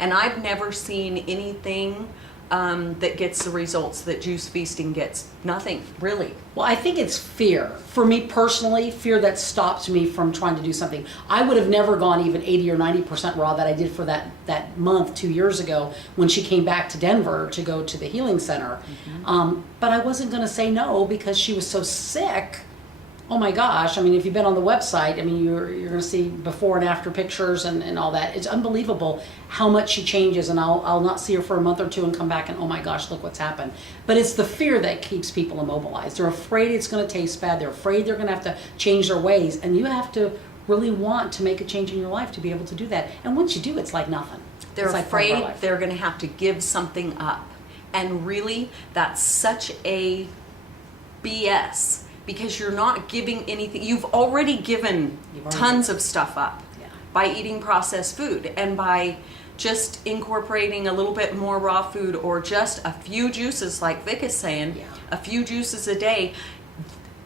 And I've never seen anything that gets the results that juice feasting gets. Nothing, really. Well, I think it's fear. For me personally, fear that stops me from trying to do something. I would have never gone even 80 or 90% raw that I did for that month 2 years ago when she came back to Denver to go to the healing center. But I wasn't going to say no because she was so sick. Oh my gosh, I mean, if you've been on the website, I mean, you're going to see before and after pictures and all that. It's unbelievable how much she changes, and I'll not see her for a month or two and come back and, oh my gosh, look what's happened. But it's the fear that keeps people immobilized. They're afraid it's going to taste bad. They're afraid they're going to have to change their ways, and you have to really want to make a change in your life to be able to do that. And once you do, it's like nothing. They're It's like afraid life. they're going to have to give something up. And really, that's such a BS. Because you're not giving anything. You've already given tons of stuff up by eating processed food and by just incorporating a little bit more raw food or just a few juices, like Vic is saying, a few juices a day.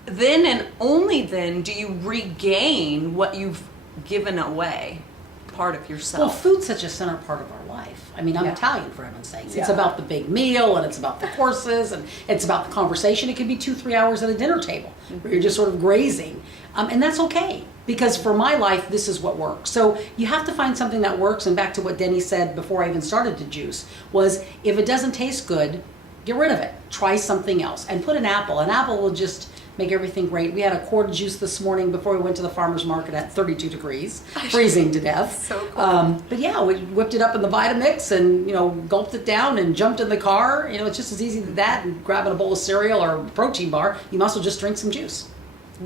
Then and only then do you regain what you've given away, part of yourself. Well, food's such a center part of our life. I mean, I'm Italian, for heaven's sakes. It's about the big meal, and it's about the courses, and it's about the conversation. It could be 2-3 hours at a dinner table where you're just sort of grazing. And that's okay, because for my life, this is what works. So you have to find something that works. And back to what Deni said before I even started to juice, was if it doesn't taste good, get rid of it. Try something else. And put an apple. An apple will just make everything great. We had a quart of juice this morning before we went to the farmer's market at 32 degrees, freezing to death. So cool. But yeah, we whipped it up in the Vitamix and, gulped it down and jumped in the car. It's just as easy as that, and grabbing a bowl of cereal or a protein bar. You might as well just drink some juice.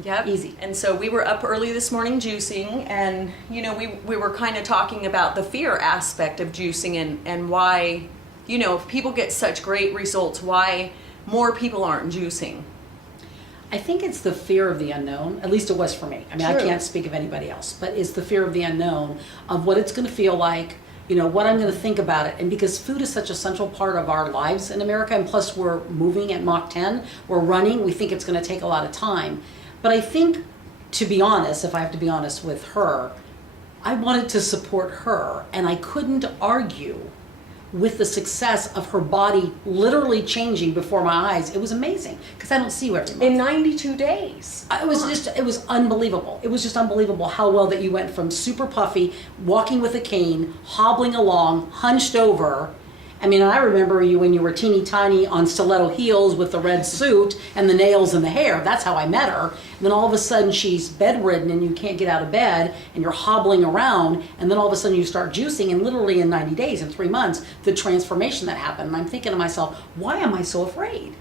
Yep. Easy. And so we were up early this morning juicing, and we were kind of talking about the fear aspect of juicing and why, if people get such great results, why more people aren't juicing. I think it's the fear of the unknown. At least it was for me. I mean, I can't speak of anybody else, but it's the fear of the unknown, of what it's going to feel like, what I'm going to think about it. And because food is such a central part of our lives in America, and plus we're moving at Mach 10, we're running, we think it's going to take a lot of time. But I think, to be honest, if I have to be honest with her, I wanted to support her, and I couldn't argue with the success of her body literally changing before my eyes. It was amazing, because I don't see you every month. In 92 days. It was unbelievable. It was just unbelievable how well that you went from super puffy, walking with a cane, hobbling along, hunched over. I mean, I remember you when you were teeny tiny on stiletto heels with the red suit and the nails and the hair. That's how I met her. And then all of a sudden she's bedridden and you can't get out of bed and you're hobbling around. And then all of a sudden you start juicing, and literally in 90 days, in 3 months, the transformation that happened. And I'm thinking to myself, why am I so afraid?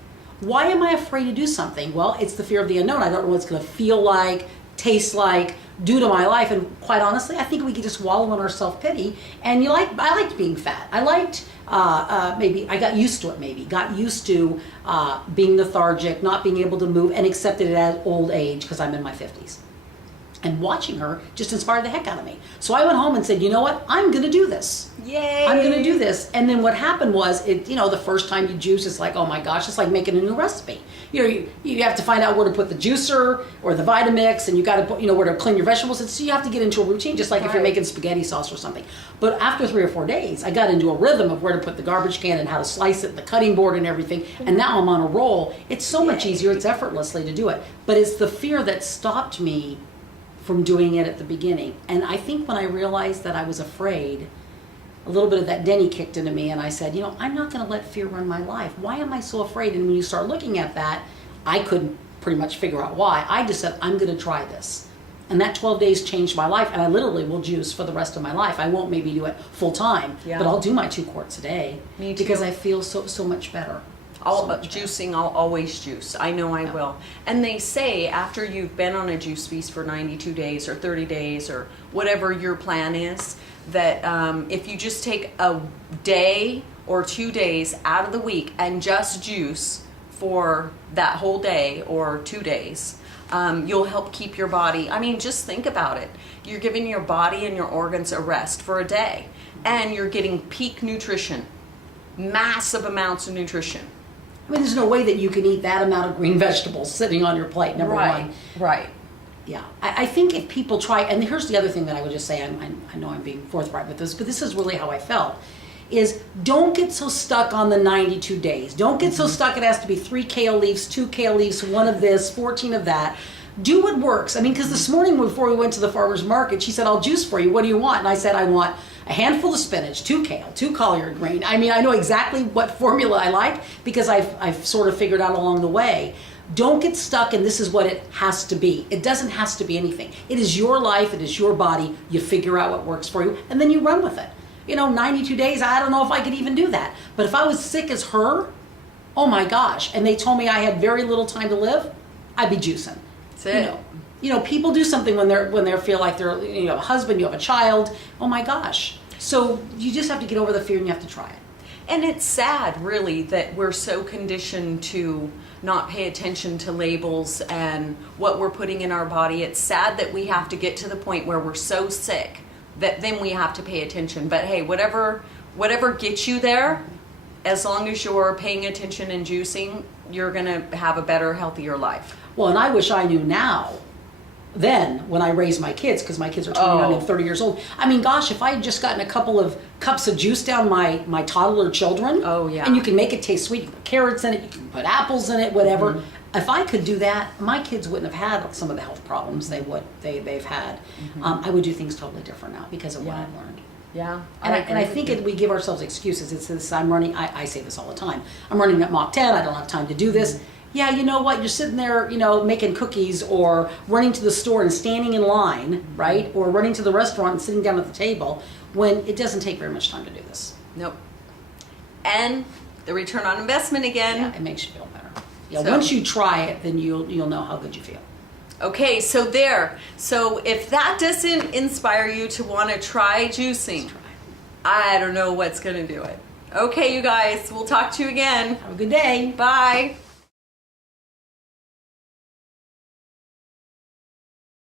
Why am I afraid to do something? Well, it's the fear of the unknown. I don't know what it's going to feel like, taste like, do to my life. And quite honestly, I think we could just wallow in our self-pity. And I liked being fat. I liked maybe I got used to it. Got used to being lethargic, not being able to move, and accepted it as old age because I'm in my 50s. And watching her just inspired the heck out of me. So I went home and said, you know what? I'm going to do this. Yay! I'm going to do this. And then what happened was, the first time you juice, it's like, oh my gosh, it's like making a new recipe. You have to find out where to put the juicer or the Vitamix, and you got to put, where to clean your vegetables. So you have to get into a routine, just like if you're making spaghetti sauce or something. But after 3 or 4 days, I got into a rhythm of where to put the garbage can and how to slice it, the cutting board and everything. And now I'm on a roll. It's so much easier. It's effortlessly to do it. But it's the fear that stopped me from doing it at the beginning. And I think when I realized that I was afraid, a little bit of that Deni kicked into me, and I said, I'm not going to let fear run my life. Why am I so afraid? And when you start looking at that, I couldn't pretty much figure out why. I just said, I'm going to try this. And that 12 days changed my life, and I literally will juice for the rest of my life. I won't maybe do it full time, but I'll do my 2 quarts a day. Me too. Because I feel so much better. Juicing, I'll always juice. I know I will. And they say after you've been on a juice feast for 92 days or 30 days or whatever your plan is, that if you just take a day or 2 days out of the week and just juice for that whole day or 2 days, you'll help keep your body. I mean, just think about it. You're giving your body and your organs a rest for a day, and you're getting peak nutrition, massive amounts of nutrition. I mean, there's no way that you can eat that amount of green vegetables sitting on your plate, number one. Right. Yeah. I think if people try, and here's the other thing that I would just say, I know I'm being forthright with this, but this is really how I felt. is don't get so stuck on the 92 days. Don't get so stuck it has to be 3 kale leaves, 2 kale leaves, 1 of this, 14 of that. Do what works. I mean, because this morning before we went to the farmer's market, she said, I'll juice for you. What do you want? And I said, I want a handful of spinach, 2 kale, 2 collard green. I mean, I know exactly what formula I like because I've sort of figured out along the way. Don't get stuck in this is what it has to be. It doesn't has to be anything. It is your life. It is your body. You figure out what works for you and then you run with it. 92 days, I don't know if I could even do that. But if I was sick as her, oh my gosh, and they told me I had very little time to live, I'd be juicing. That's it. People do something when they feel like they're, you have a husband, you have a child. Oh my gosh. So you just have to get over the fear and you have to try it. And it's sad, really, that we're so conditioned to not pay attention to labels and what we're putting in our body. It's sad that we have to get to the point where we're so sick that then we have to pay attention. But hey, whatever gets you there, as long as you're paying attention and juicing, you're going to have a better, healthier life. Well, and I wish I knew now, then, when I raised my kids, because my kids are 29 and 30 years old. I mean, gosh, if I had just gotten a couple of cups of juice down my toddler children. Oh, yeah. And you can make it taste sweet. You can put carrots in it, you can put apples in it, whatever. Mm-hmm. If I could do that, my kids wouldn't have had some of the health problems they've had. Mm-hmm. I would do things totally different now because of what I've learned. Yeah. And I think we give ourselves excuses. It's this, I'm running, I say this all the time. I'm running at Mach 10, I don't have time to do this. Yeah, you know what? You're sitting there, making cookies or running to the store and standing in line, right? Or running to the restaurant and sitting down at the table when it doesn't take very much time to do this. Nope. And the return on investment again. Yeah, it makes you feel better. Yeah, once you try it, then you'll know how good you feel. Okay, so there. So if that doesn't inspire you to want to try juicing, I don't know what's going to do it. Okay, you guys, we'll talk to you again. Have a good day. Bye.